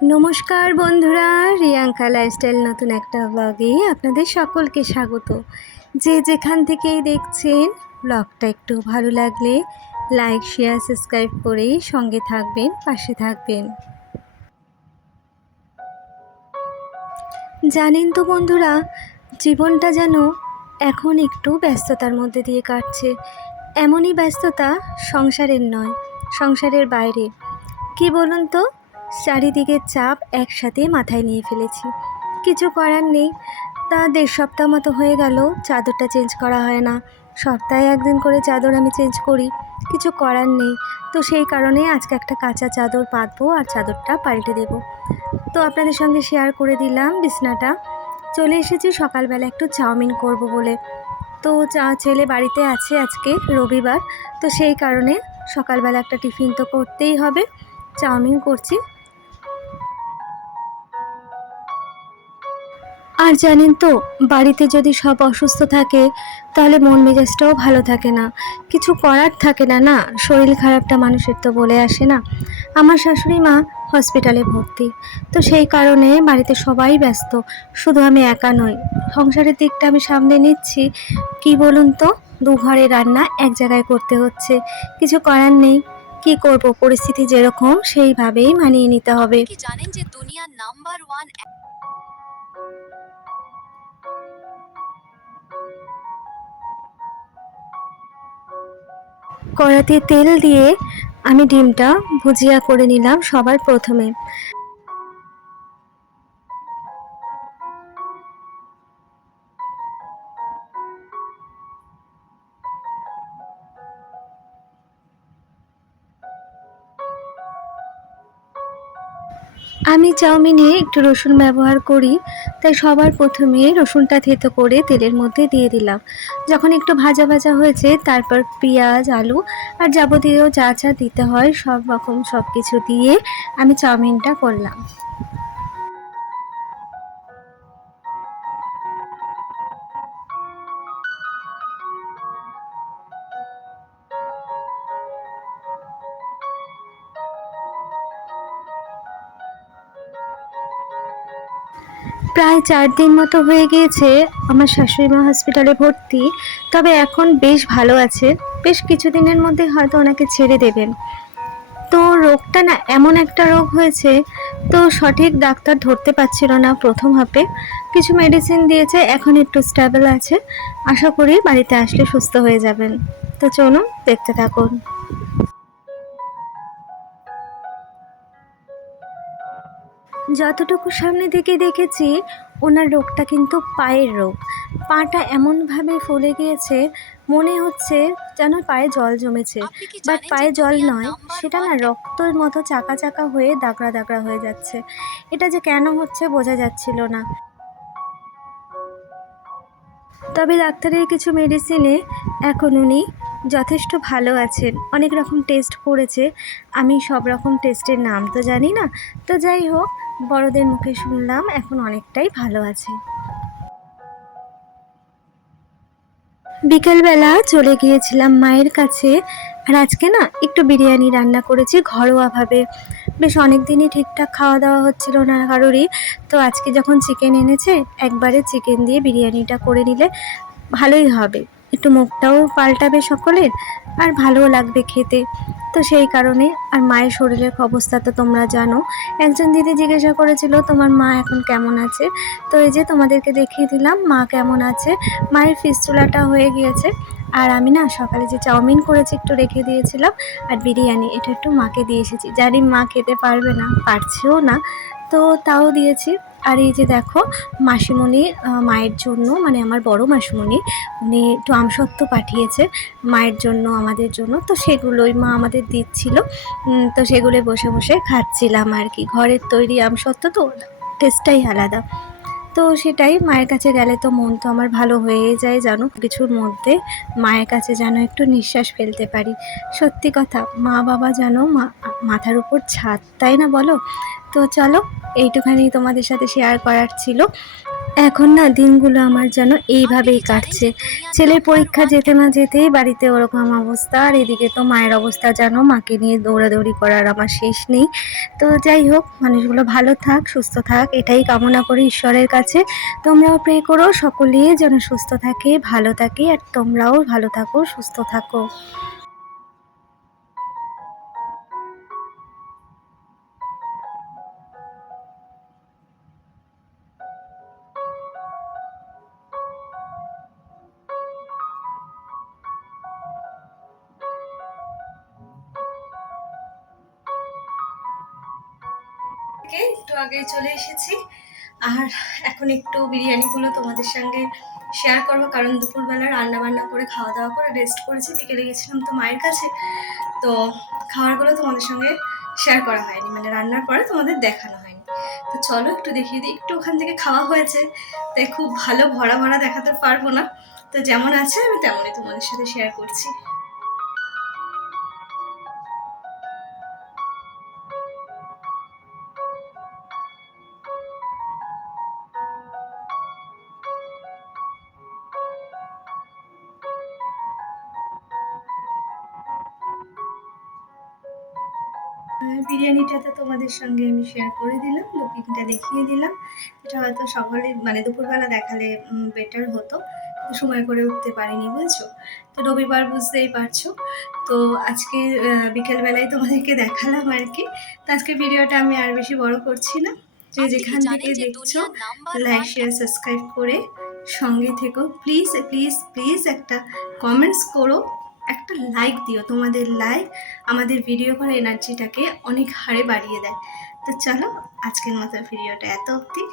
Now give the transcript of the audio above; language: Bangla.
নমস্কার বন্ধুরা, রিয়াঙ্কা লাইফস্টাইল নতুন একটা ব্লগে আপনাদের সকলকে স্বাগত। যে যেখান থেকেই দেখছেন ব্লগটা একটু ভালো লাগলে লাইক শেয়ার সাবস্ক্রাইব করে সঙ্গে থাকবেন, পাশে থাকবেন। জানেন তো বন্ধুরা, জীবনটা যেন এখন একটু ব্যস্ততার মধ্যে দিয়ে কাটছে। এমনই ব্যস্ততা সংসারের নয়, সংসারের বাইরে। কি বলুন তো, চারিদিকের চাপ একসাথে মাথায় নিয়ে ফেলেছি। কিছু করার নেই। তা 1.5 সপ্তাহ মতো হয়ে গেল চাদরটা চেঞ্জ করা হয় না। সপ্তাহে একদিন করে চাদর আমি চেঞ্জ করি, কিছু করার নেই। তো সেই কারণে আজকে একটা কাঁচা চাদর পাতবো আর চাদরটা পাল্টে দেব। তো আপনাদের সঙ্গে শেয়ার করে দিলাম বিছনাটা। চলে এসেছি সকালবেলা একটু চাউমিন করব বলে। তো ছেলে বাড়িতে আছে, আজকে রবিবার, তো সেই কারণে সকালবেলা একটা টিফিন তো করতেই হবে। চাউমিন করছি। আর জানেন তো, বাড়িতে যদি সব অসুস্থ থাকে তাহলে মন মেজাজটাও ভালো থাকে না, কিছু করার থাকে না। না, শরীর খারাপটা মানুষের তো বলে আসে না। আমার শাশুড়ি মা হসপিটালে ভর্তি, তো সেই কারণে বাড়িতে সবাই ব্যস্ত, শুধু আমি একা নই। সংসারের দিকটা আমি সামনে নিচ্ছি। কি বলুন তো, 2 ঘরে রান্না এক জায়গায় করতে হচ্ছে, কিছু করার নেই। কি করব, পরিস্থিতি যেরকম সেইভাবেই মানিয়ে নিতে হবে। কি জানেন যে দুনিয়ার নাম্বার 1 কড়াতে তেল দিয়ে আমি ডিমটা ভুজিয়া করে নিলাম সবার প্রথমে। আমি চাউমিনে একটু রসুন ব্যবহার করি, তাই সবার প্রথমে রসুনটা থেতো করে তেলের মধ্যে দিয়ে দিলাম। যখন একটু ভাজা ভাজা হয়েছে, তারপর পেঁয়াজ, আলু আর যাবতীয় যা যা দিতে হয় সব রকম সব কিছু দিয়ে আমি চাউমিনটা করলাম। প্রায় 4 দিন মতো হয়ে গিয়েছে আমার শাশুড়িমা হসপিটালে ভর্তি। তবে এখন বেশ ভালো আছে, বেশ কিছুদিনের মধ্যে হয়তো ওনাকে ছেড়ে দেবেন। তো রোগটা না এমন একটা রোগ হয়েছে, তো সঠিক ডাক্তার ধরতে পারছিল না প্রথম হাপে। কিছু মেডিসিন দিয়েছে, এখন একটু স্টেবল আছে। আশা করি বাড়িতে আসলে সুস্থ হয়ে যাবেন। তো চলুন দেখতে থাকুন। যতটুকু সামনে থেকে দেখেছি, ওনার রোগটা কিন্তু পায়ের রোগ। পাটা এমনভাবে ফুলে গিয়েছে, মনে হচ্ছে যেন পায়ে জল জমেছে। আপনি কি বাট জানেন যে পায়ে জল দুনিয়ার নয়, নাম্বার সেটা না 1 রক্তর মতো চাকা চাকা হয়ে দাগড়া দাগড়া হয়ে যাচ্ছে। এটা যে কেন হচ্ছে বোঝা যাচ্ছিল না। তবে ডাক্তারের কিছু মেডিসিনে এখন উনি যথেষ্ট ভালো আছেন। অনেক রকম টেস্ট করেছে, আমি সব রকম টেস্টের নাম তো জানি না। তো যাই হোক, বড়দের মুখে শুনলাম এখন অনেকটাই ভালো আছে। বিকেলবেলা চলে গিয়েছিলাম মায়ের কাছে। আর আজকে না একটু বিরিয়ানি রান্না করেছি ঘরোয়াভাবে। বেশ অনেক দিনই ঠিকঠাক খাওয়া দাওয়া হচ্ছিল না কারোরই। তো আজকে যখন চিকেন এনেছে, একবারে চিকেন দিয়ে বিরিয়ানিটা করে নিলে ভালোই হবে। একটু মুখটাও পাল্টাবে সকলের, আর ভালোও লাগবে খেতে। তো সেই কারণে, আর মায়ের শরীরের অবস্থা তো তোমরা জানো। একজন দিদি জিজ্ঞাসা করেছিল তোমার মা এখন কেমন আছে। তো এই যে তোমাদেরকে দেখিয়ে দিলাম মা কেমন আছে। মায়ের ফিস্টুলাটা হয়ে গিয়েছে। আর আমি না সকালে যে চাউমিন করেছি একটু রেখে দিয়েছিলাম, আর বিরিয়ানি এটা একটু মাকে দিয়ে এসেছি। জানি মা খেতে পারবে না, পারছেও না, তো তাও দিয়েছি। আর এই যে দেখো, মাসিমণি মায়ের জন্য, মানে আমার বড় মাসিমণি, উনি একটু আমসত্ত্ব পাঠিয়েছে মায়ের জন্য, আমাদের জন্য। তো সেগুলোই মা আমাদের দিচ্ছিল। তো সেগুলো বসে বসে খাচ্ছিলাম আর কি। ঘরের তৈরি আমসত্ত্ব তো টেস্টটাই আলাদা। তো সেটাই, মায়ের কাছে গেলে তো মন তো আমার ভালো হয়েই যায় জানো। কিছুর মধ্যে মায়ের কাছে যেন একটু নিঃশ্বাস ফেলতে পারি। সত্যি কথা, মা বাবা যেন মাথার উপর ছাদ, তাই না বলো? তো চলো, এইটুখানি তোমাদের সাথে শেয়ার করার ছিল। এখন না দিনগুলো আমার যেন আপনি এইভাবেই কি জানেন কাটছে। যে দুনিয়ার ছেলের নাম্বার পরীক্ষা ওয়ান যেতে না যেতেই বাড়িতে ওরকম অবস্থা, আর এদিকে তো মায়ের অবস্থা যেন মাকে নিয়ে দৌড়াদৌড়ি করার আমার শেষ নেই। তো যাই হোক, মানুষগুলো ভালো থাক, সুস্থ থাক, এটাই কামনা করি ঈশ্বরের কাছে। তোমরাও প্রে করো সকলেই যেন সুস্থ থাকে, ভালো থাকে, আর তোমরাও ভালো থাকো, সুস্থ থাকো। একটু আগে চলে এসেছি, আর এখন একটু বিরিয়ানিগুলো তোমাদের সঙ্গে শেয়ার করবো, কারণ দুপুরবেলা রান্না বান্না করে খাওয়া দাওয়া করে রেস্ট করেছি, বিকেলে গেছিলাম তো মায়ের কাছে। তো খাবারগুলো তোমাদের সঙ্গে শেয়ার করা হয়নি, মানে রান্নার পরে তোমাদের দেখানো হয়নি। তো চলো একটু দেখিয়ে দিই। একটু ওখান থেকে খাওয়া হয়েছে, তাই খুব ভালো ভরা ভরা দেখাতে পারবো না। তো যেমন আছে আমি তেমনই তোমাদের সাথে শেয়ার করছি। বিরিয়ানিটাতে তোমাদের সঙ্গে আমি শেয়ার করে দিলাম, লুকিংটা দেখিয়ে দিলাম। এটা হয়তো সকালে মানে দুপুরবেলা দেখালে বেটার হতো, তো সময় করে উঠতে পারিনি, বুঝছো। তো রবিবার বুঝতেই পারছো। তো আজকে বিকেলবেলায় তোমাদেরকে দেখালাম আর কি। তো আজকে ভিডিওটা আমি আর বেশি বড় করছি না। যে আপনি কি যেখান থেকে জানেন যে দেখছো, দুনিয়ার number like one share subscribe করে সঙ্গে থেকো। প্লিজ প্লিজ প্লিজ একটা কমেন্টস করো, একটা লাইক দিও। তোমাদের লাইক আমাদের ভিডিও করার এনার্জিটাকে অনেক হারে বাড়িয়ে দেয়। তো চলো, আজকের মতো ভিডিওটা এত অবধি।